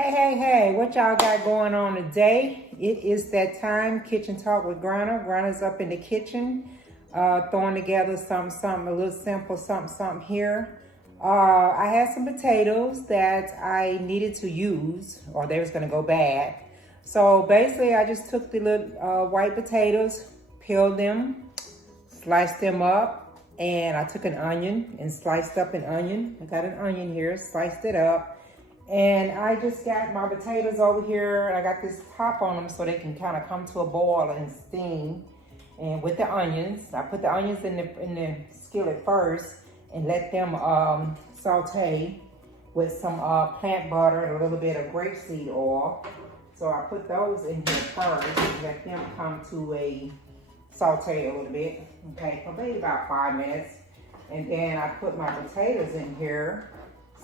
Hey, what y'all got going on today? It is that time, Kitchen Talk with Granna. Granna's up in the kitchen, throwing together something, a little simple, something here. I had some potatoes that I needed to use, or they was gonna go bad. So basically, I just took the little white potatoes, peeled them, sliced them up, and I took an onion and sliced up an onion. I got an onion here, sliced it up. And I just got my potatoes over here. I got this top on them so they can kind of come to a boil and steam. And with the onions, I put the onions in the skillet first and let them saute with some plant butter and a little bit of grapeseed oil. So I put those in here first and let them come to a saute a little bit, okay, for maybe about 5 minutes. And then I put my potatoes in here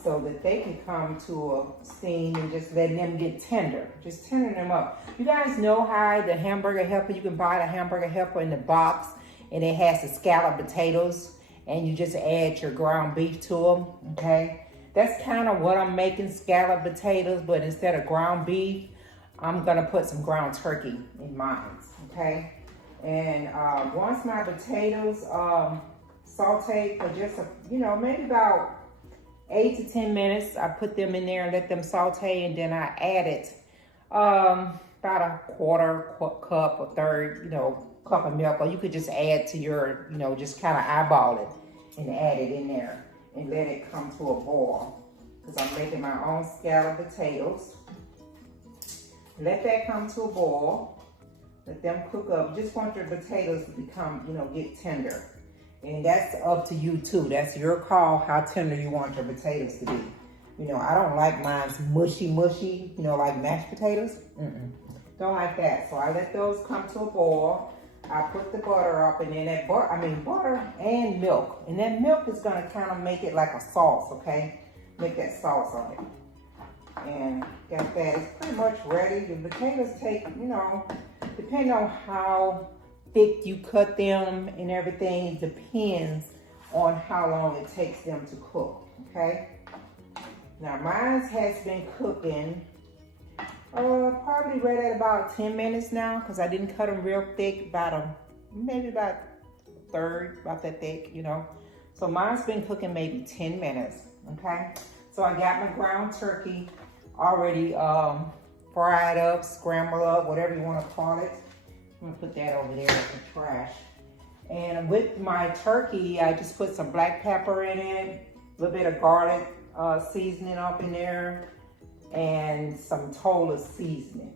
so that they can come to a steam and just letting them get tender. Just tendering them up. You guys know how the hamburger helper, you can buy the hamburger helper in the box and it has the scalloped potatoes and you just add your ground beef to them, okay? That's kind of what I'm making, scalloped potatoes, but instead of ground beef, I'm gonna put some ground turkey in mine, okay? And once my potatoes saute for just, maybe about 8 to 10 minutes, I put them in there and let them saute, and then I added about a quarter cup or third, cup of milk, or you could just add to your, just kind of eyeball it and add it in there and let it come to a boil. Because I'm making my own scalloped potatoes. Let that come to a boil. Let them cook up. Just want your potatoes to become, get tender. And that's up to you too. That's your call how tender you want your potatoes to be. I don't like mine's mushy, like mashed potatoes. Don't like that. So I let those come to a boil. I put the butter up, and then that butter and milk. And that milk is gonna kind of make it like a sauce, okay? Make that sauce on it. And got that. It's pretty much ready. The potatoes take, depending on how thick you cut them and everything, depends on how long it takes them to cook, okay? Now mine has been cooking probably right at about 10 minutes now, because I didn't cut them real thick, maybe about a third, about that thick, So mine's been cooking maybe 10 minutes, okay? So I got my ground turkey already fried up, scrambled up, whatever you want to call it. I'm gonna put that over there in the trash. And with my turkey, I just put some black pepper in it, a little bit of garlic seasoning up in there, and some Tola seasoning.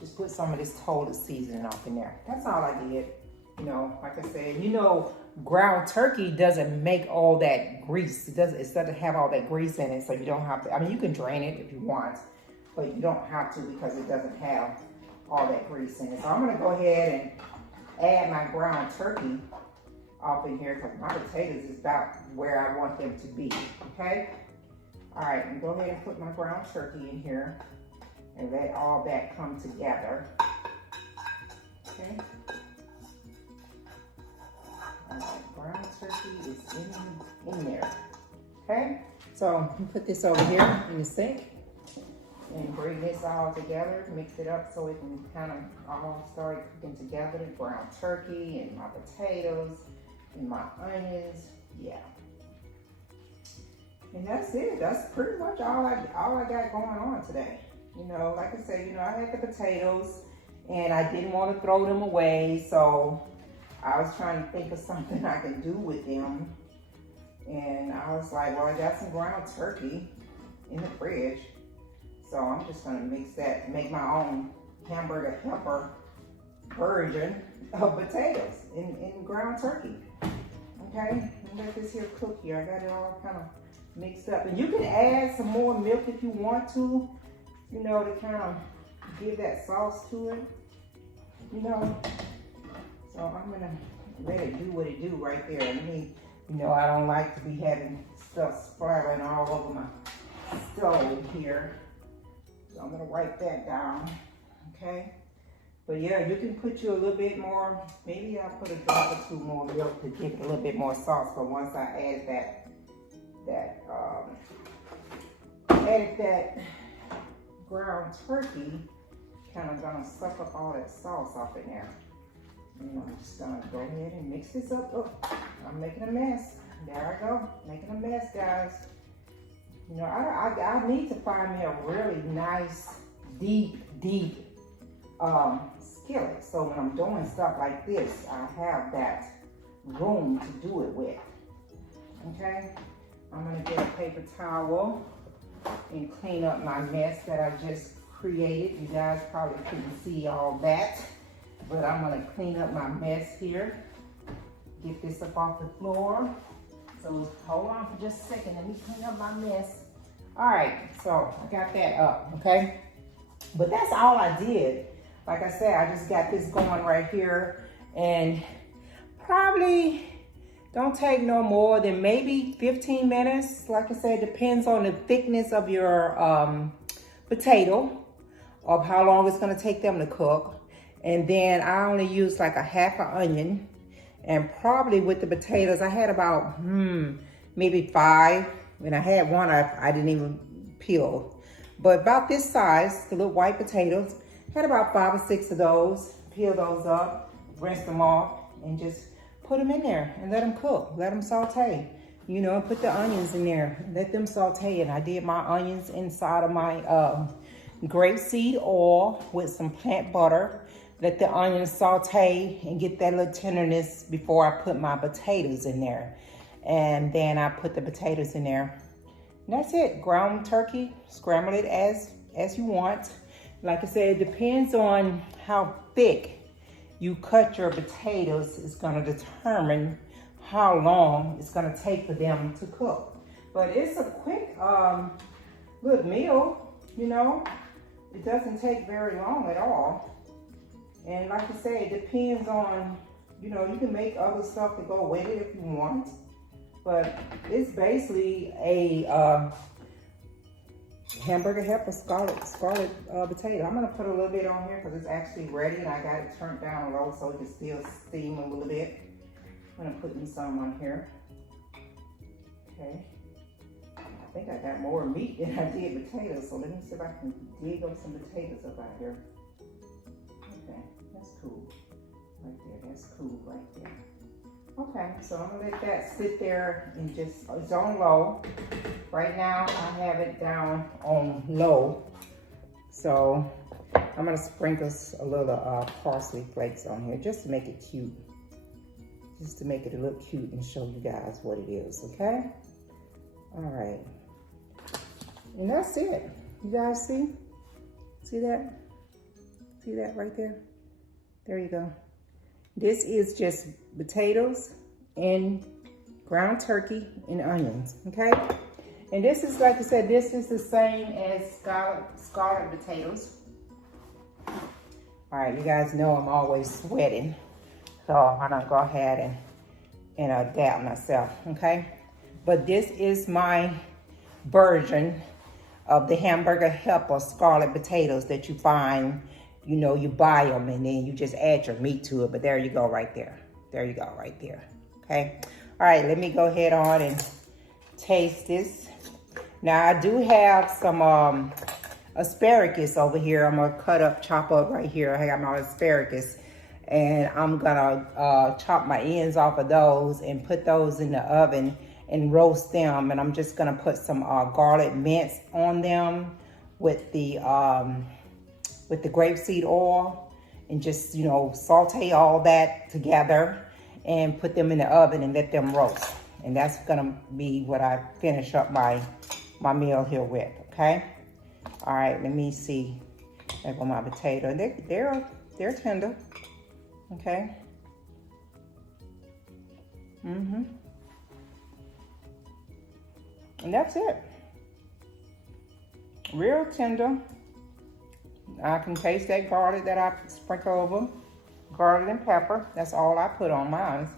Just put some of this Tola seasoning up in there. That's all I did. Like I said, ground turkey doesn't make all that grease. It doesn't have all that grease in it, so you don't have to. You can drain it if you want, but you don't have to because it doesn't have all that grease in it. So I'm gonna go ahead and add my ground turkey up in here because my potatoes is about where I want them to be, okay? All right, and go ahead and put my ground turkey in here and let all that come together, okay? All right, ground turkey is in there, okay? So put this over here in the sink and bring this all together, mix it up so it can kind of almost start cooking together. The ground turkey and my potatoes and my onions, yeah. And that's it. That's pretty much all I got going on today. Like I said, I had the potatoes and I didn't want to throw them away, so I was trying to think of something I could do with them. And I was like, well, I got some ground turkey in the fridge. So I'm just gonna mix that, make my own hamburger helper version of potatoes in ground turkey. Okay, and let this here cook here. I got it all kind of mixed up. And you can add some more milk if you want to, to kind of give that sauce to it, So I'm gonna let it do what it do right there. I don't like to be having stuff splattering all over my stove here. So I'm gonna wipe that down, okay? But yeah, you can put you a little bit more, maybe I'll put a drop or two more milk to give it a little bit more sauce. But once I added that ground turkey kind of gonna suck up all that sauce off in there. And I'm just gonna go ahead and mix this up. Oh, I'm making a mess. There I go, making a mess, guys. You know, I need to find me a really nice, deep skillet. So when I'm doing stuff like this, I have that room to do it with. Okay, I'm gonna get a paper towel and clean up my mess that I just created. You guys probably couldn't see all that, but I'm gonna clean up my mess here. Get this up off the floor. So hold on for just a second, let me clean up my mess. All right, so I got that up, okay? But that's all I did. Like I said, I just got this going right here, and probably don't take no more than maybe 15 minutes. Like I said, depends on the thickness of your potato, of how long it's gonna take them to cook. And then I only use like a half an onion. And probably with the potatoes, I had about maybe 5. And I had one I didn't even peel. But about this size, the little white potatoes, had about 5 or 6 of those. Peel those up, rinse them off, and just put them in there and let them cook, let them saute. You know, and put the onions in there, let them saute. And I did my onions inside of my grapeseed oil with some plant butter. Let the onions saute and get that little tenderness before I put my potatoes in there. And then I put the potatoes in there. And that's it, ground turkey, scramble it as you want. Like I said, it depends on how thick you cut your potatoes. It's gonna determine how long it's gonna take for them to cook. But it's a quick, good meal, you know. It doesn't take very long at all. And like I say, it depends on, you know, you can make other stuff to go with it if you want. But it's basically a hamburger helper scarlet potato. I'm gonna put a little bit on here because it's actually ready and I got it turned down low so it can still steam a little bit. I'm gonna put some on here. Okay. I think I got more meat than I did potatoes, so let me see if I can dig up some potatoes up out here. Okay, that's cool. Right there, that's cool right there. Okay, so I'm gonna let that sit there and just, it's on low. Right now, I have it down on low. So I'm gonna sprinkle a little parsley flakes on here just to make it cute. Just to make it a little cute and show you guys what it is, okay? All right. And that's it. You guys see? See that? See that right there? There you go. This is just potatoes and ground turkey and onions, okay? And this is, like I said, this is the same as scalloped potatoes. All right, you guys know I'm always sweating. So I'm gonna go ahead and adapt myself, okay? But this is my version of the hamburger helper scarlet potatoes that you find. You know, you buy them and then you just add your meat to it. But there you go right there. There you go right there. Okay. All right, let me go ahead on and taste this. Now I do have some asparagus over here. I'm gonna chop up right here. I got my asparagus and I'm gonna chop my ends off of those and put those in the oven and roast them. And I'm just gonna put some garlic mince on them with the grapeseed oil and just, you know, saute all that together and put them in the oven and let them roast. And that's gonna be what I finish up my meal here with, okay? All right, let me see. There go my potato. They're tender, okay? And that's it. Real tender. I can taste that garlic that I sprinkle over. Garlic and pepper. That's all I put on mine.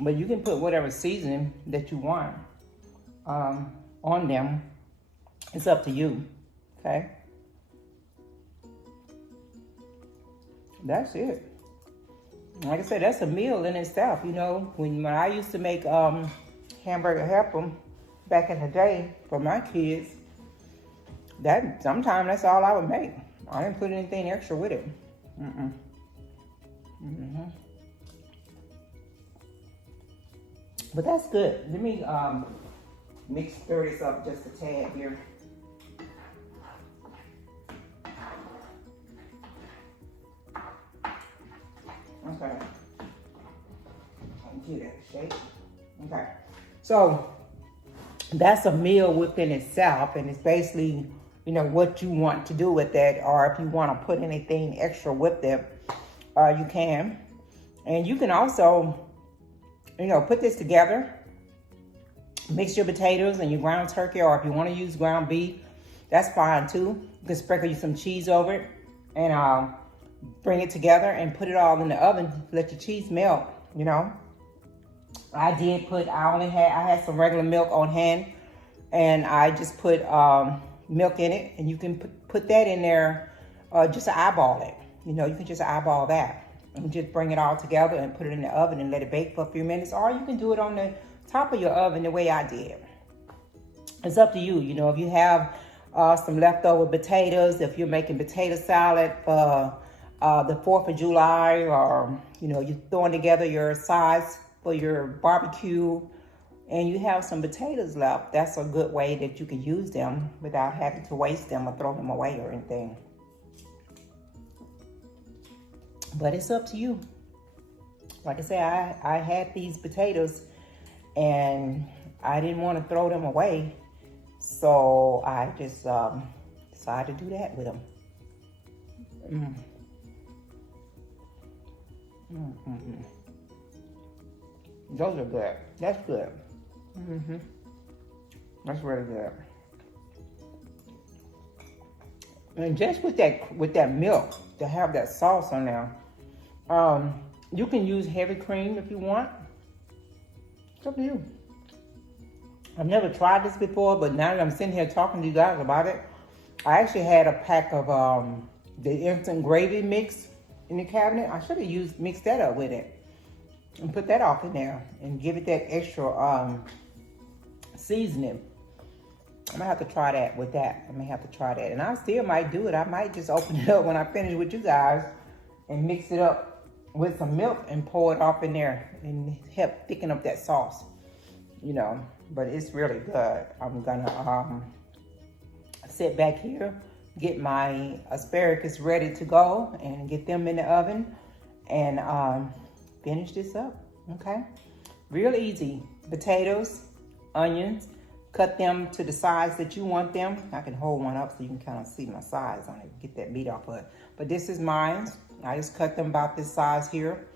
But you can put whatever seasoning that you want on them. It's up to you. Okay? That's it. Like I said, that's a meal in itself. You know, when I used to make hamburger helper back in the day for my kids, Sometimes that's all I would make. I didn't put anything extra with it. But that's good. Let me stir this up just a tad here. Okay. Give that a shake. Okay. So that's a meal within itself, and it's basically, you know, what you want to do with that, or if you want to put anything extra with it, you can. And you can also, you know, put this together, mix your potatoes and your ground turkey, or if you want to use ground beef, that's fine too. You can sprinkle you some cheese over it and bring it together and put it all in the oven. Let your cheese melt, you know. I had some regular milk on hand, and I just put milk in it, and you can put that in there, just to eyeball it. You know, you can just eyeball that and just bring it all together and put it in the oven and let it bake for a few minutes, or you can do it on the top of your oven the way I did. It's up to you. You know, if you have some leftover potatoes, if you're making potato salad for the 4th of July, or, you know, you're throwing together your sides for your barbecue and you have some potatoes left, that's a good way that you can use them without having to waste them or throw them away or anything. But it's up to you. Like I said, I had these potatoes and I didn't want to throw them away, so I just decided to do that with them. Those are good. That's good. That's really good. And just with that milk, to have that sauce on there, you can use heavy cream if you want. It's up to you. I've never tried this before, but now that I'm sitting here talking to you guys about it, I actually had a pack of the instant gravy mix in the cabinet. I should have mixed that up with it and put that off in there and give it that extra seasoning. I'm gonna have to try that with that. I may have to try that. And I still might do it. I might just open it up when I finish with you guys and mix it up with some milk and pour it off in there and help thicken up that sauce, you know. But it's really good. I'm gonna sit back here, get my asparagus ready to go and get them in the oven and finish this up, okay? Real easy. Potatoes, onions, cut them to the size that you want them. I can hold one up so you can kind of see my size on it, get that meat off of it. But this is mine. I just cut them about this size here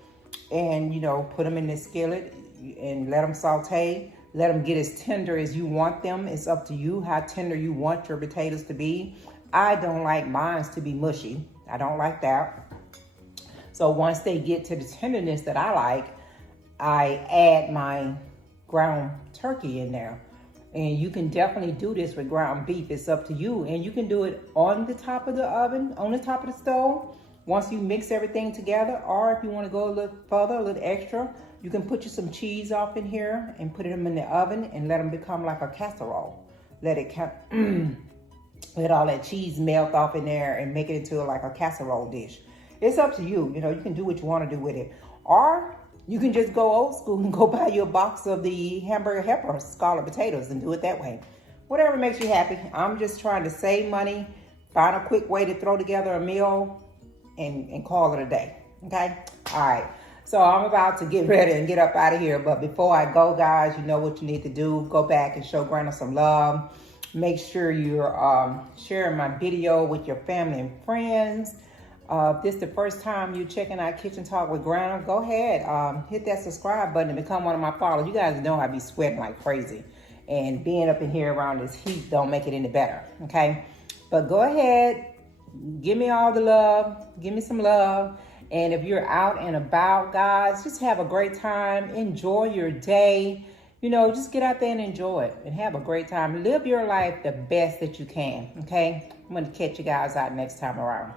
and, you know, put them in this skillet and let them saute. Let them get as tender as you want them. It's up to you how tender you want your potatoes to be. I don't like mine to be mushy. I don't like that. So once they get to the tenderness that I like, I add my ground turkey in there. And you can definitely do this with ground beef. It's up to you. And you can do it on the top of the oven, on the top of the stove, once you mix everything together. Or if you want to go a little further, a little extra, you can put you some cheese off in here and put them in the oven and let them become like a casserole. Let all that cheese melt off in there and make it into like a casserole dish. It's up to you. You know, you can do what you want to do with it. Or you can just go old school and go buy you a box of the hamburger helper scolla potatoes and do it that way. Whatever makes you happy. I'm just trying to save money, find a quick way to throw together a meal and call it a day. Okay? All right. So I'm about to get ready and get up out of here. But before I go, guys, you know what you need to do. Go back and show Granna some love. Make sure you're sharing my video with your family and friends. If this is the first time you're checking out Kitchen Talk with Granna, go ahead, hit that subscribe button and become one of my followers. You guys know I be sweating like crazy. And being up in here around this heat don't make it any better, okay? But go ahead, give me all the love, give me some love. And if you're out and about, guys, just have a great time. Enjoy your day. You know, just get out there and enjoy it and have a great time. Live your life the best that you can, okay? I'm going to catch you guys out next time around.